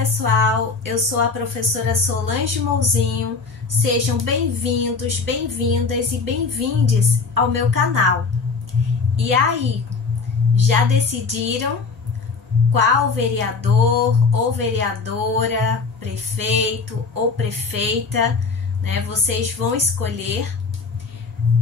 pessoal, eu sou a professora Solange Mouzinho. Sejam bem-vindos, bem-vindas e bem-vindes ao meu canal. E aí, já decidiram qual vereador ou vereadora, prefeito ou prefeita, né, vocês vão escolher?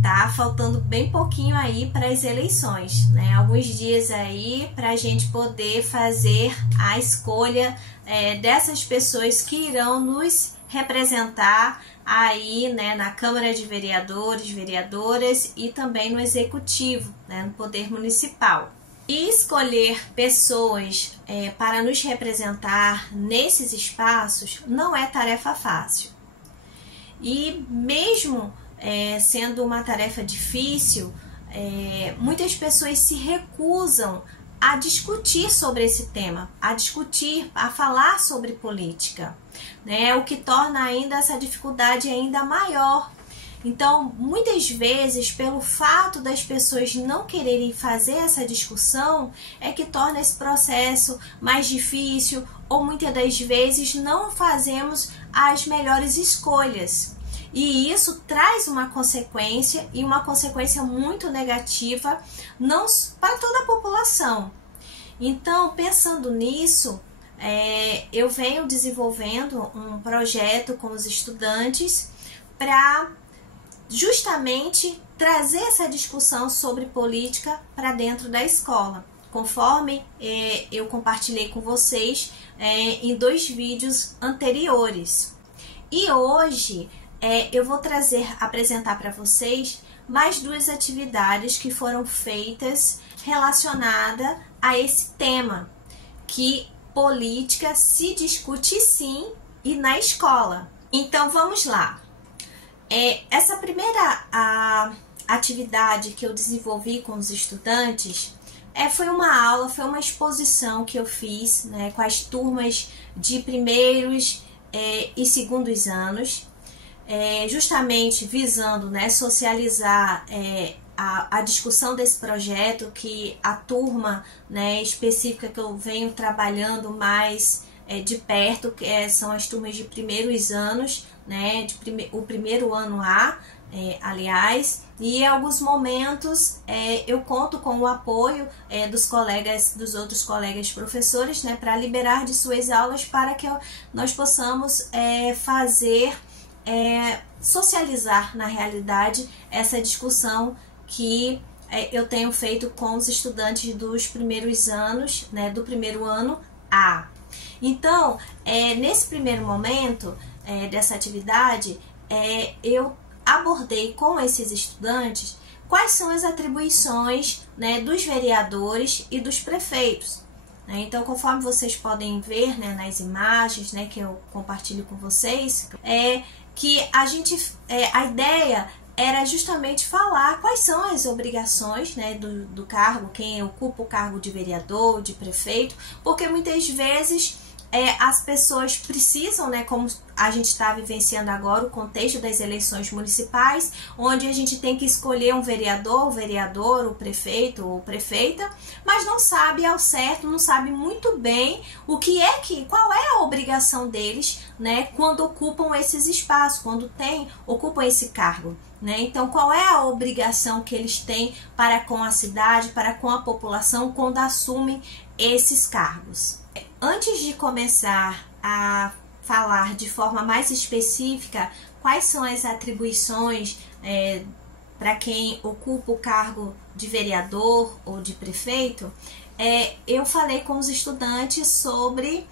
Tá faltando bem pouquinho aí para as eleições, né? Alguns dias aí para a gente poder fazer a escolha dessas pessoas que irão nos representar aí, né, na Câmara de Vereadores, vereadoras e também no Executivo, né, no Poder Municipal. E escolher pessoas para nos representar nesses espaços não é tarefa fácil. E mesmo sendo uma tarefa difícil, muitas pessoas se recusam a discutir sobre esse tema, a falar sobre política, né? O que torna ainda essa dificuldade ainda maior. Então, muitas vezes, pelo fato das pessoas não quererem fazer essa discussão, é que torna esse processo mais difícil, ou muitas das vezes não fazemos as melhores escolhas. E isso traz uma consequência, e uma consequência muito negativa, não para toda a população. Então, pensando nisso, eu venho desenvolvendo um projeto com os estudantes para justamente trazer essa discussão sobre política para dentro da escola, conforme eu compartilhei com vocês em 2 vídeos anteriores. E hoje eu vou apresentar para vocês mais 2 atividades que foram feitas relacionadas a esse tema, que política se discute sim e na escola. Então vamos lá. Essa primeira atividade que eu desenvolvi com os estudantes foi uma exposição que eu fiz, né, com as turmas de primeiros e segundos anos, justamente visando, né, socializar a discussão desse projeto, que a turma, né, específica que eu venho trabalhando mais de perto, que são as turmas de primeiros anos, né, o primeiro ano A, aliás, e em alguns momentos eu conto com o apoio dos outros colegas professores, né, para liberar de suas aulas para que nós possamos socializar na realidade essa discussão que eu tenho feito com os estudantes dos primeiros anos, né, do primeiro ano A. Então, nesse primeiro momento dessa atividade, eu abordei com esses estudantes quais são as atribuições, né, dos vereadores e dos prefeitos. Então, conforme vocês podem ver, né, nas imagens, né, que eu compartilho com vocês, que a ideia era justamente falar quais são as obrigações, né, do cargo, quem ocupa o cargo de vereador, de prefeito, porque muitas vezes as pessoas precisam, né, como a gente está vivenciando agora o contexto das eleições municipais, onde a gente tem que escolher um vereador, o prefeito ou prefeita, mas não sabe ao certo, não sabe muito bem qual é a obrigação deles, né, quando ocupam esses espaços, quando ocupam esse cargo, né? Então, qual é a obrigação que eles têm para com a cidade, para com a população, quando assumem esses cargos? Antes de começar a falar de forma mais específica quais são as atribuições para quem ocupa o cargo de vereador ou de prefeito, eu falei com os estudantes sobre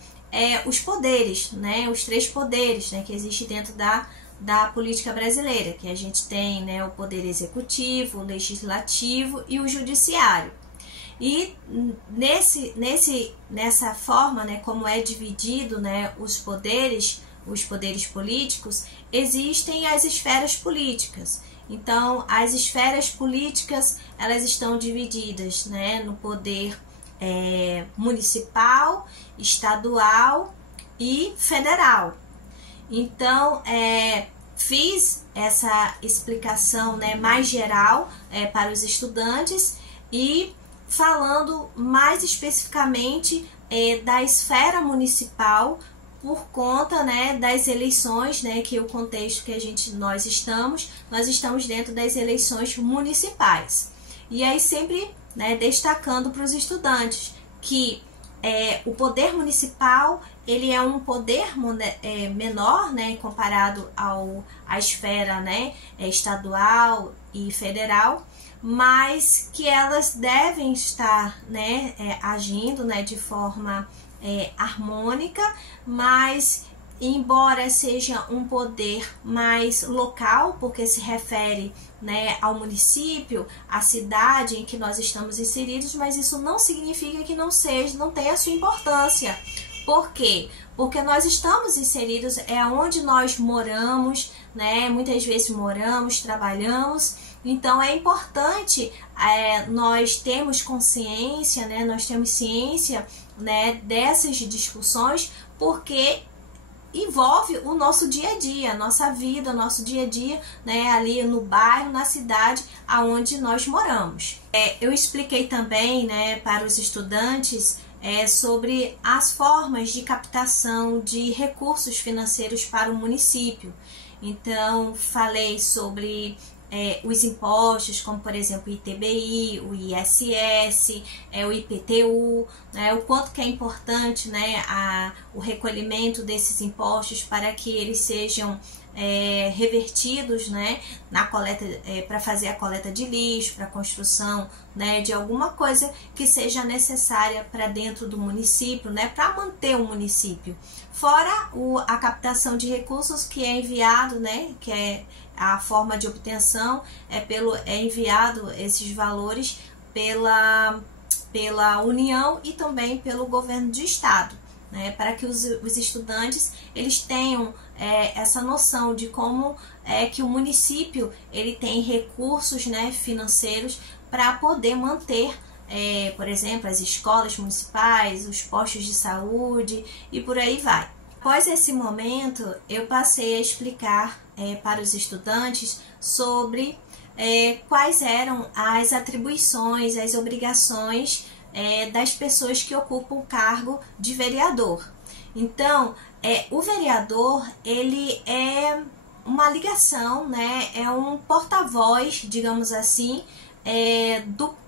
os poderes, né, os 3 poderes, né, que existem dentro da política brasileira, que a gente tem, né, o poder executivo, o legislativo e o judiciário. E nessa forma, né, como é dividido, né, os poderes políticos, existem as esferas políticas. Então, as esferas políticas, elas estão divididas, né, no poder municipal, estadual e federal. Então, fiz essa explicação, né, mais geral para os estudantes e falando mais especificamente da esfera municipal, por conta, né, das eleições, né, que o contexto que nós estamos dentro das eleições municipais. E aí sempre, né, destacando para os estudantes que o poder municipal ele é um poder menor, né, comparado à esfera, né, estadual e federal, mas que elas devem estar, né, agindo, né, de forma harmônica, mas embora seja um poder mais local, porque se refere, né, ao município, à cidade em que nós estamos inseridos, mas isso não significa que não tenha a sua importância. Por quê? Porque nós estamos inseridos, é onde nós moramos, né, muitas vezes moramos, trabalhamos. Então é importante nós termos consciência, né, nós temos ciência, né, dessas discussões, porque envolve o nosso dia a dia, nossa vida, nosso dia a dia, né, ali no bairro, na cidade aonde nós moramos. Eu expliquei também, né, para os estudantes sobre as formas de captação de recursos financeiros para o município. Então, falei sobre os impostos, como por exemplo o ITBI, o ISS, o IPTU, né, o quanto que é importante, né, o recolhimento desses impostos para que eles sejam revertidos, né, na coleta, para fazer a coleta de lixo, para a construção, né, de alguma coisa que seja necessária para dentro do município, né, para manter o município. Fora a captação de recursos que é enviado, né, que é a forma de obtenção, é enviado esses valores pela União e também pelo governo de estado, né, para que os estudantes eles tenham essa noção de como que o município ele tem recursos, né, financeiros para poder manter, por exemplo, as escolas municipais, os postos de saúde e por aí vai. Após esse momento, eu passei a explicar para os estudantes sobre quais eram as atribuições, as obrigações das pessoas que ocupam o cargo de vereador. Então, o vereador ele é uma ligação, né, é um porta-voz, digamos assim,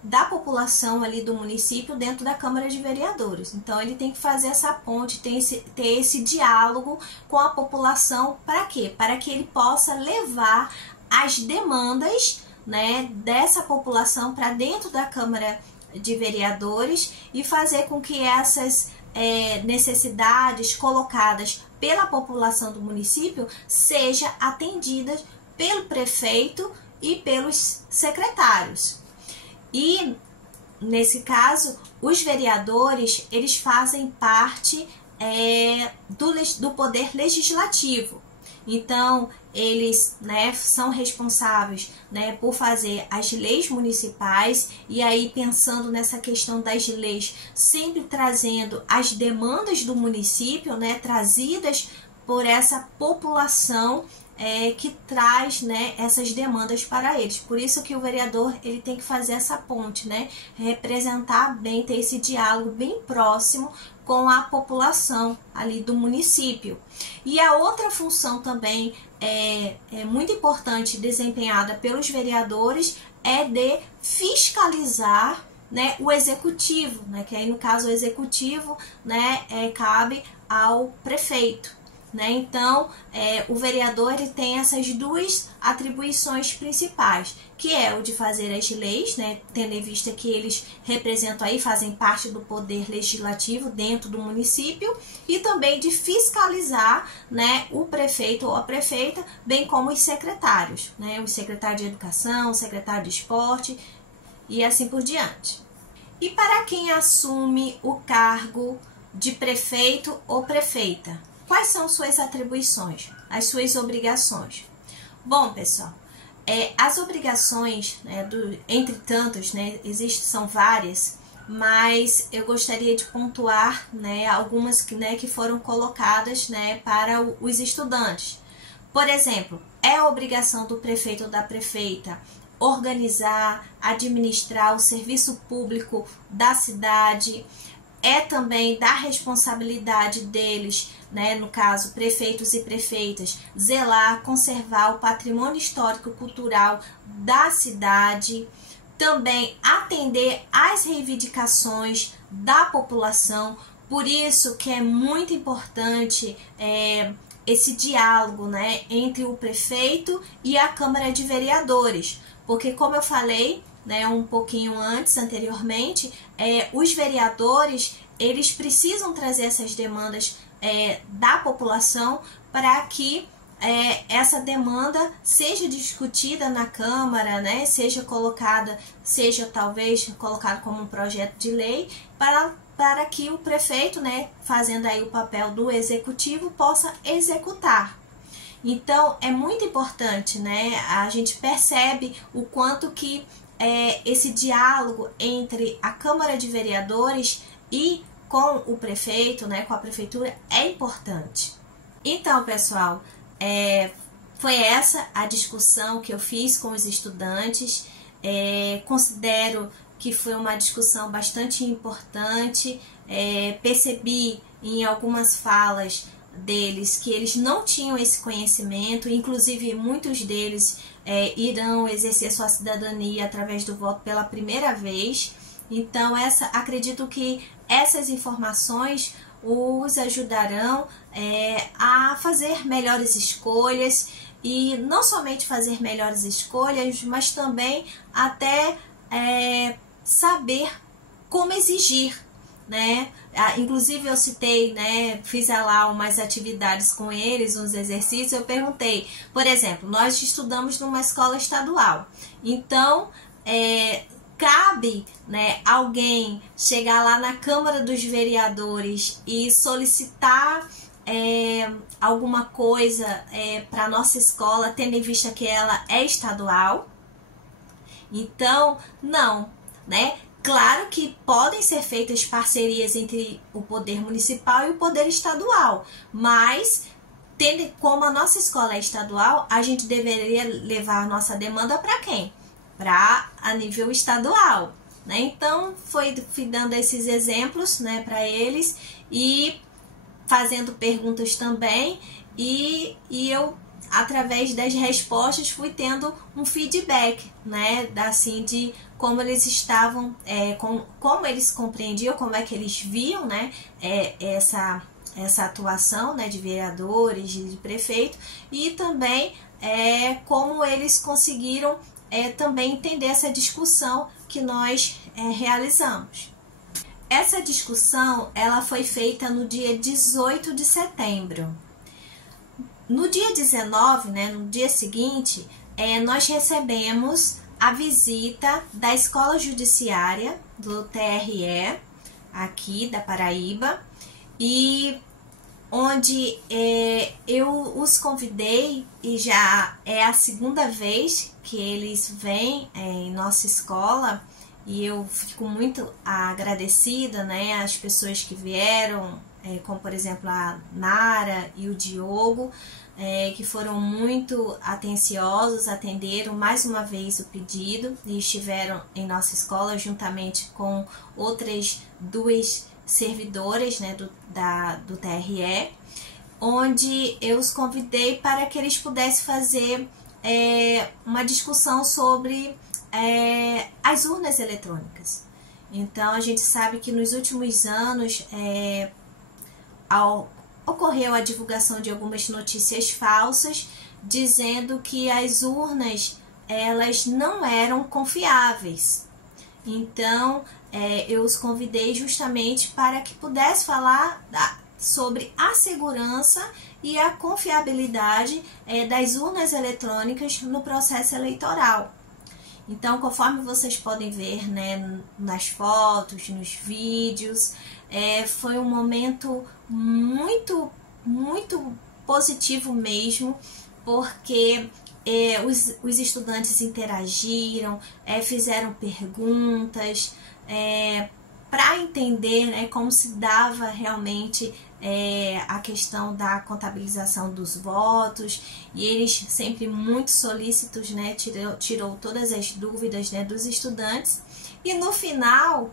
da população ali do município dentro da Câmara de Vereadores. Então ele tem que fazer essa ponte, ter esse diálogo com a população. Para quê? Para que ele possa levar as demandas, né, dessa população para dentro da Câmara de Vereadores e fazer com que essas necessidades colocadas pela população do município sejam atendidas pelo prefeito e pelos secretários. E nesse caso, os vereadores eles fazem parte do poder legislativo. Então, eles, né, são responsáveis, né, por fazer as leis municipais, e aí pensando nessa questão das leis, sempre trazendo as demandas do município, né, trazidas por essa população que traz, né, essas demandas para eles. Por isso que o vereador ele tem que fazer essa ponte, né, representar bem, ter esse diálogo bem próximo com a população ali do município. E a outra função também é muito importante desempenhada pelos vereadores é de fiscalizar, né, o executivo, né, que aí no caso o executivo, né, cabe ao prefeito. Né? Então, o vereador ele tem essas duas atribuições principais, que é o de fazer as leis, né? Tendo em vista que eles representam aí, fazem parte do poder legislativo dentro do município, e também de fiscalizar, né, o prefeito ou a prefeita, bem como os secretários, né? O secretário de Educação, o secretário de Esporte e assim por diante. E para quem assume o cargo de prefeito ou prefeita, quais são suas atribuições, as suas obrigações? Bom, pessoal, as obrigações, né, entre tantos, né, são várias, mas eu gostaria de pontuar, né, algumas que foram colocadas, né, para os estudantes. Por exemplo, é a obrigação do prefeito ou da prefeita organizar, administrar o serviço público da cidade. É também da responsabilidade deles, né, no caso, prefeitos e prefeitas, zelar, conservar o patrimônio histórico cultural da cidade, também atender às reivindicações da população. Por isso que é muito importante esse diálogo, né, entre o prefeito e a Câmara de Vereadores, porque, como eu falei, né, um pouquinho anteriormente, os vereadores, eles precisam trazer essas demandas da população para que essa demanda seja discutida na Câmara, né, seja talvez colocada como um projeto de lei para que o prefeito, né, fazendo aí o papel do executivo, possa executar. Então, é muito importante, né, a gente percebe o quanto que esse diálogo entre a Câmara de Vereadores e com o prefeito, né, com a prefeitura, é importante. Então, pessoal, foi essa a discussão que eu fiz com os estudantes. Considero que foi uma discussão bastante importante. Percebi em algumas falas deles que eles não tinham esse conhecimento, inclusive muitos deles irão exercer sua cidadania através do voto pela primeira vez. Então, acredito que essas informações os ajudarão a fazer melhores escolhas, e não somente fazer melhores escolhas, mas também até saber como exigir, né? Inclusive eu citei, né, fiz lá umas atividades com eles, uns exercícios. Eu perguntei, por exemplo, nós estudamos numa escola estadual, então cabe, né, alguém chegar lá na Câmara dos Vereadores e solicitar alguma coisa para nossa escola, tendo em vista que ela é estadual? Então, não, né? Claro que podem ser feitas parcerias entre o poder municipal e o poder estadual, mas como a nossa escola é estadual, a gente deveria levar a nossa demanda para quem? A nível estadual, né? Então, fui dando esses exemplos, né, para eles, e fazendo perguntas também, e eu, através das respostas, fui tendo um feedback, né, assim, de como eles estavam, como eles compreendiam, como é que eles viam, né, essa atuação, né, de vereadores, de prefeito, e também como eles conseguiram também entender essa discussão que nós realizamos. Essa discussão, ela foi feita no dia 18 de setembro. No dia 19, né, no dia seguinte, nós recebemos a visita da Escola Judiciária do TRE, aqui da Paraíba, e onde eu os convidei, e já é a segunda vez que eles vêm em nossa escola, e eu fico muito agradecida, né, às pessoas que vieram, como por exemplo a Nara e o Diogo, que foram muito atenciosos, atenderam mais uma vez o pedido e estiveram em nossa escola juntamente com outras duas servidoras, né, do TRE, onde eu os convidei para que eles pudessem fazer uma discussão sobre as urnas eletrônicas. Então, a gente sabe que nos últimos anos ocorreu a divulgação de algumas notícias falsas dizendo que as urnas elas não eram confiáveis. Então, eu os convidei justamente para que pudesse falar sobre a segurança e a confiabilidade das urnas eletrônicas no processo eleitoral. Então, conforme vocês podem ver, né, nas fotos, nos vídeos, foi um momento muito, muito positivo mesmo, porque os estudantes interagiram, fizeram perguntas, para entender, né, como se dava realmente a questão da contabilização dos votos, e eles sempre muito solícitos, né, tirou todas as dúvidas, né, dos estudantes, e no final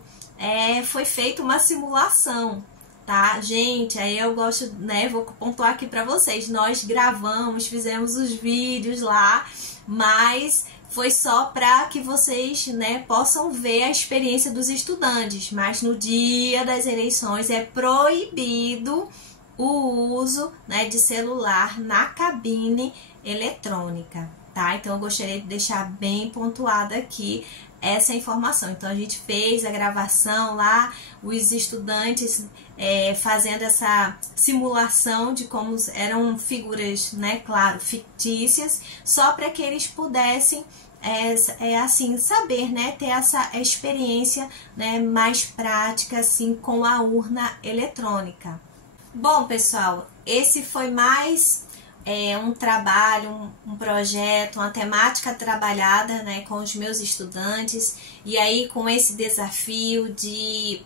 foi feita uma simulação, tá, gente? Aí eu gosto, né, vou pontuar aqui para vocês, nós gravamos, fizemos os vídeos lá, mas foi só para que vocês, né, possam ver a experiência dos estudantes, mas no dia das eleições é proibido o uso, né, de celular na cabine eletrônica, tá? Então eu gostaria de deixar bem pontuada aqui essa informação. Então a gente fez a gravação lá, os estudantes fazendo essa simulação de como eram figuras, né, claro, fictícias, só para que eles pudessem assim, saber, né, ter essa experiência, né, mais prática, assim, com a urna eletrônica. Bom, pessoal, esse foi mais um trabalho, um projeto, uma temática trabalhada, né, com os meus estudantes, e aí com esse desafio de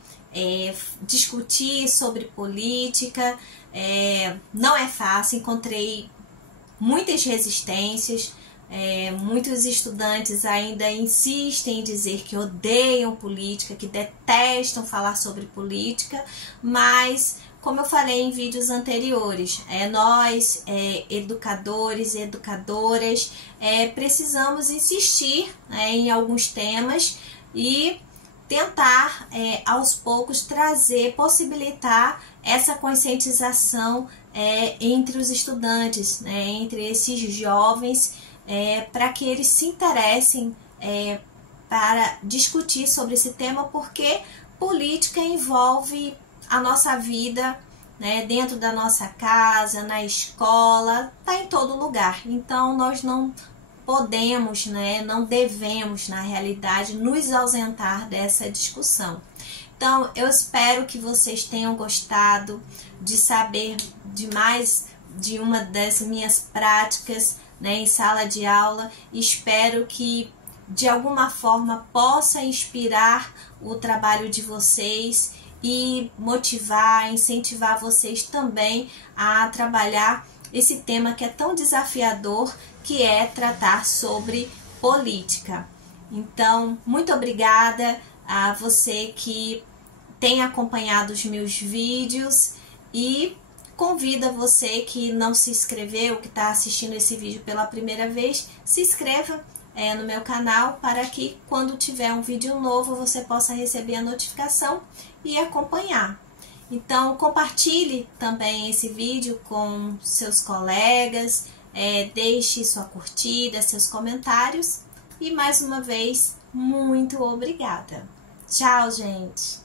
discutir sobre política. Não é fácil, encontrei muitas resistências, muitos estudantes ainda insistem em dizer que odeiam política, que detestam falar sobre política, mas como eu falei em vídeos anteriores, nós, educadores e educadoras, precisamos insistir, em alguns temas e tentar, aos poucos, possibilitar essa conscientização entre os estudantes, né, entre esses jovens, para que eles se interessem para discutir sobre esse tema, porque política envolve a nossa vida, né, dentro da nossa casa, na escola, tá em todo lugar. Então nós não podemos, né, não devemos, na realidade, nos ausentar dessa discussão. Então eu espero que vocês tenham gostado de saber de mais de uma das minhas práticas, né, em sala de aula. Espero que de alguma forma possa inspirar o trabalho de vocês e motivar, incentivar vocês também a trabalhar esse tema que é tão desafiador, que é tratar sobre política. Então, muito obrigada a você que tem acompanhado os meus vídeos, e convido você que não se inscreveu, que está assistindo esse vídeo pela primeira vez, se inscreva no meu canal, para que quando tiver um vídeo novo você possa receber a notificação e acompanhar. Então compartilhe também esse vídeo com seus colegas, deixe sua curtida, seus comentários, e mais uma vez, muito obrigada. Tchau, gente!